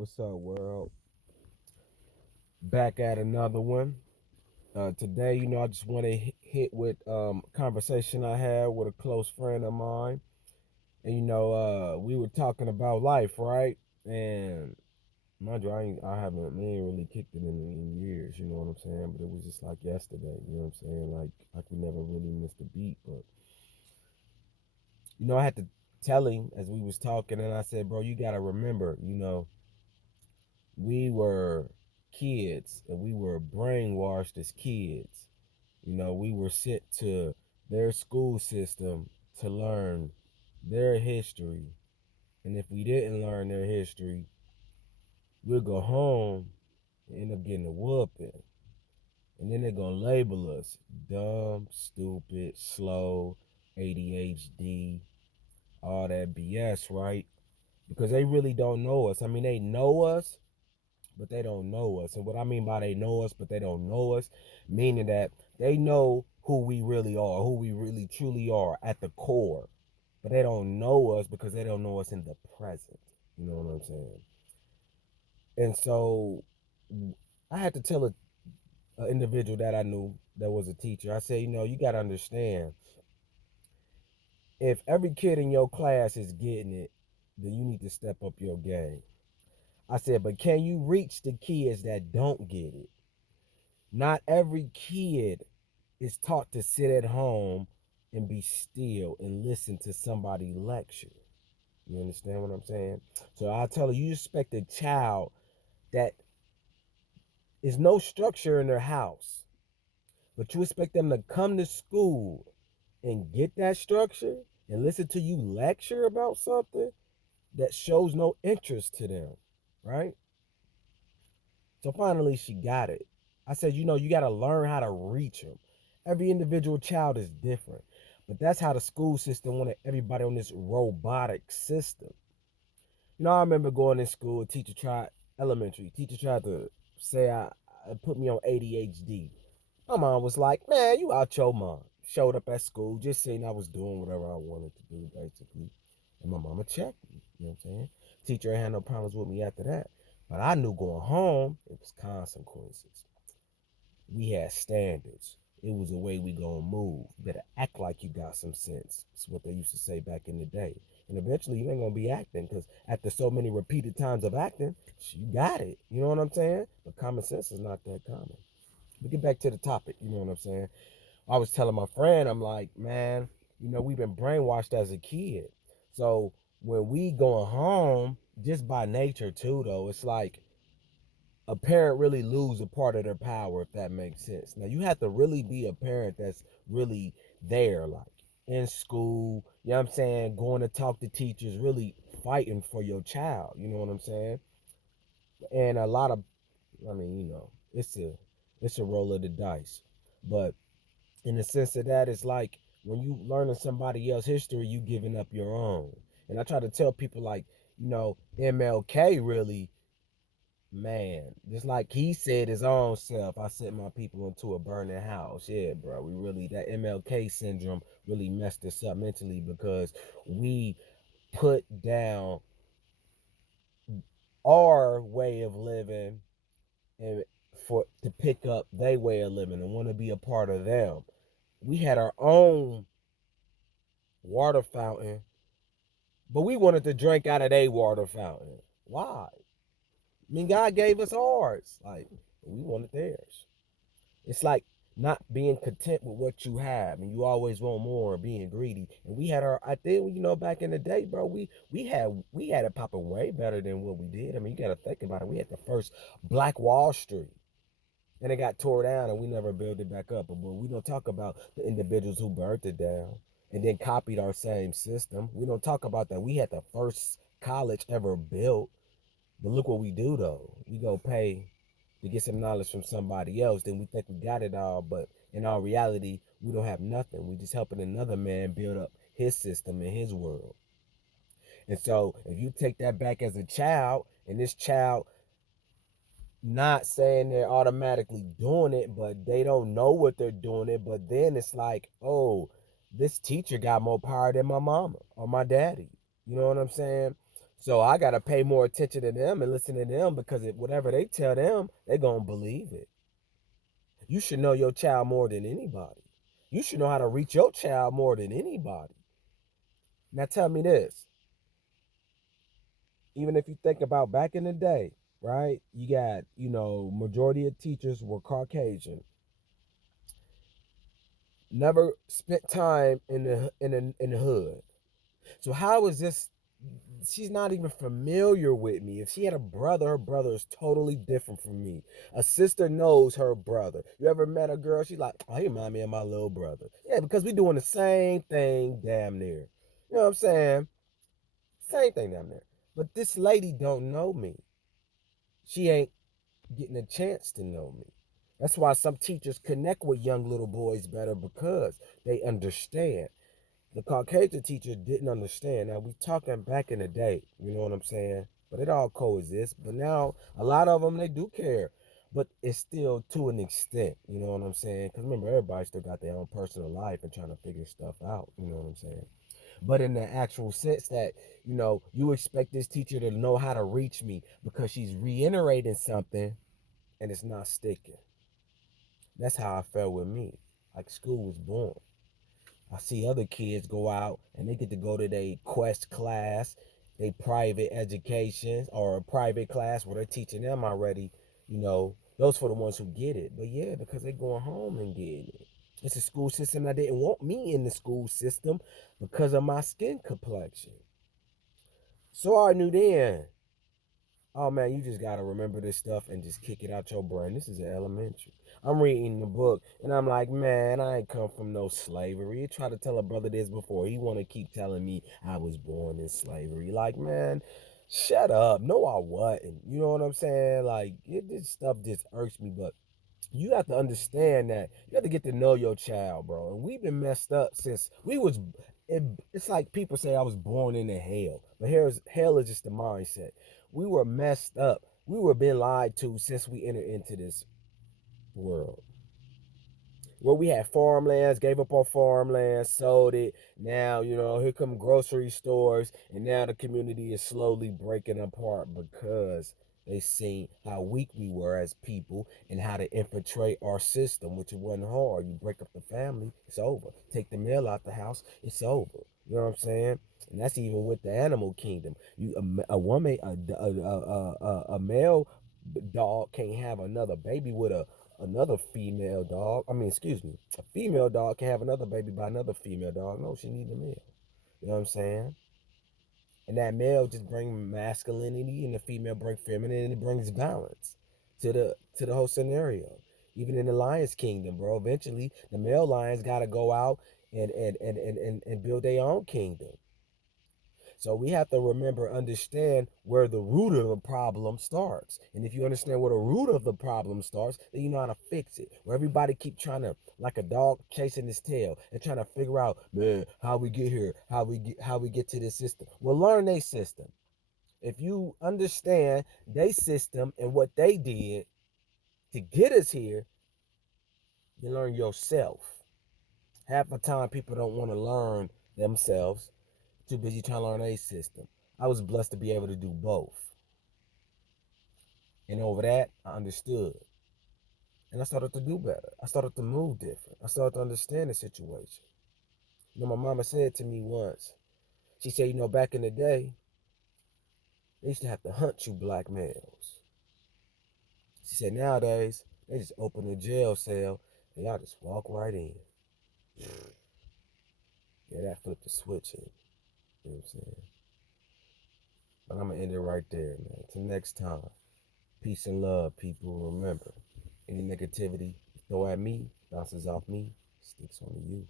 What's up, world? Back at another one. Today, I just want to hit with a conversation I had with a close friend of mine. And, we were talking about life, right? And mind you, we ain't really kicked it in years, you know what I'm saying? But it was just like yesterday, you know what I'm saying? Like we never really missed a beat. But, I had to tell him as we was talking, and I said, bro, you got to remember, we were kids and we were brainwashed as kids. We were sent to their school system to learn their history. And if we didn't learn their history, we'll go home and end up getting a whooping. And then they're going to label us dumb, stupid, slow, ADHD, all that BS, right? Because they really don't know us. I mean, they know us, but they don't know us. And what I mean by they know us, but they don't know us, meaning that they know who we really are, who we really truly are at the core, but they don't know us because they don't know us in the present. You know what I'm saying? And so I had to tell an individual that I knew that was a teacher. I said, you got to understand, if every kid in your class is getting it, then you need to step up your game. I said, but can you reach the kids that don't get it? Not every kid is taught to sit at home and be still and listen to somebody lecture. You understand what I'm saying? So I'll tell you, you expect a child that is no structure in their house, but you expect them to come to school and get that structure and listen to you lecture about something that shows no interest to them, right? So finally, she got it. I said, you got to learn how to reach them. Every individual child is different, but that's how the school system wanted everybody on this robotic system. I remember going to school. Teacher tried to say I put me on ADHD. My mom was like, "Man, you out your mind." Showed up at school, just saying I was doing whatever I wanted to do, basically. And my mama checked me. You know what I'm saying? Teacher ain't had no problems with me after that. But I knew going home, it was consequences. We had standards. It was the way we gonna move. You better act like you got some sense. That's what they used to say back in the day. And eventually you ain't gonna be acting because after so many repeated times of acting, you got it. You know what I'm saying? But common sense is not that common. But get back to the topic, you know what I'm saying? I was telling my friend, I'm like, man, we've been brainwashed as a kid. So when we going home, just by nature too, though, it's like a parent really lose a part of their power, if that makes sense. Now you have to really be a parent that's really there, like in school, you know what I'm saying, going to talk to teachers, really fighting for your child, you know what I'm saying? And a lot of, I mean, it's a roll of the dice. But in the sense of that, it's like when you learning somebody else's history, you giving up your own. And I try to tell people like, MLK really, man, just like he said his own self, I sent my people into a burning house. Yeah, bro, we really, that MLK syndrome really messed us up mentally because we put down our way of living and for to pick up their way of living and want to be a part of them. We had our own water fountain, but we wanted to drink out of their water fountain. Why? I mean, God gave us ours. Like, we wanted theirs. It's like not being content with what you have, and you always want more, being greedy. And we had our, I think, back in the day, bro, we had it popping way better than what we did. I mean, you got to think about it. We had the first Black Wall Street, and it got tore down, and we never built it back up. But we don't talk about the individuals who burnt it down and then copied our same system. We don't talk about that. We had the first college ever built. But look what we do though. We go pay to get some knowledge from somebody else, then we think we got it all, but in all reality, we don't have nothing. We just helping another man build up his system in his world. And so if you take that back as a child, and this child not saying they're automatically doing it, but they don't know what they're doing it. But then it's like, oh, this teacher got more power than my mama or my daddy. You know what I'm saying? So I gotta pay more attention to them and listen to them because whatever they tell them, they gonna believe it. You should know your child more than anybody. You should know how to reach your child more than anybody. Now tell me this. Even if you think about back in the day, right? You got, majority of teachers were Caucasian. Never spent time in the hood. So how is this? She's not even familiar with me. If she had a brother, her brother is totally different from me. A sister knows her brother. You ever met a girl? She's like, oh, he remind me of my little brother. Yeah, because we doing the same thing damn near. You know what I'm saying? Same thing damn near. But this lady don't know me. She ain't getting a chance to know me. That's why some teachers connect with young little boys better because they understand. The Caucasian teacher didn't understand. Now we talking back in the day, you know what I'm saying? But it all coexists. But now a lot of them they do care, but it's still to an extent, you know what I'm saying? Because remember, everybody still got their own personal life and trying to figure stuff out, you know what I'm saying? But in the actual sense that you expect this teacher to know how to reach me because she's reiterating something and it's not sticking. That's how I felt with me. Like school was born. I see other kids go out and they get to go to their quest class, they private education or a private class where they're teaching them already, those for the ones who get it. But yeah, because they're going home and getting it. It's a school system that didn't want me in the school system because of my skin complexion. So I knew then, oh man, you just gotta remember this stuff and just kick it out your brain. This is an elementary. I'm reading the book and I'm like, man, I ain't come from no slavery. You try to tell a brother this before. He wanna keep telling me I was born in slavery. Like, man, shut up. No, I wasn't. You know what I'm saying? Like, this stuff just irks me, but you have to understand that you have to get to know your child, bro. And we've been messed up since we was. It's like people say I was born into hell, but hell is just the mindset. We were messed up. We were being lied to since we entered into this world where we had farmlands, gave up our farmland, sold it. Now, here come grocery stores, and now the community is slowly breaking apart because they seen how weak we were as people and how to infiltrate our system, which it wasn't hard. You break up the family, it's over. Take the male out the house, it's over. You know what I'm saying? And that's even with the animal kingdom. A woman, a male dog can't have another baby with another female dog. I mean, excuse me, a female dog can have another baby by another female dog. No, she needs a male. You know what I'm saying? And that male just brings masculinity, and the female brings feminine, and it brings balance to the whole scenario. Even in the lion's kingdom, bro. Eventually, the male lions got to go out and build their own kingdom. So we have to remember, understand where the root of the problem starts. And if you understand where the root of the problem starts, then you know how to fix it. Where everybody keep trying to, like a dog chasing his tail and trying to figure out, man, how we get here, how we get to this system. Well, learn their system. If you understand their system and what they did to get us here, you learn yourself. Half the time people don't want to learn themselves, too busy trying to learn a system. I was blessed to be able to do both. And over that, I understood. And I started to do better. I started to move different. I started to understand the situation. My mama said to me once, she said, back in the day, they used to have to hunt you black males. She said, nowadays, they just open a jail cell and y'all just walk right in. Yeah, that flipped the switch in. You know what I'm saying? But I'm going to end it right there, man. Till next time. Peace and love, people. Remember, any negativity you throw at me bounces off me, sticks onto you.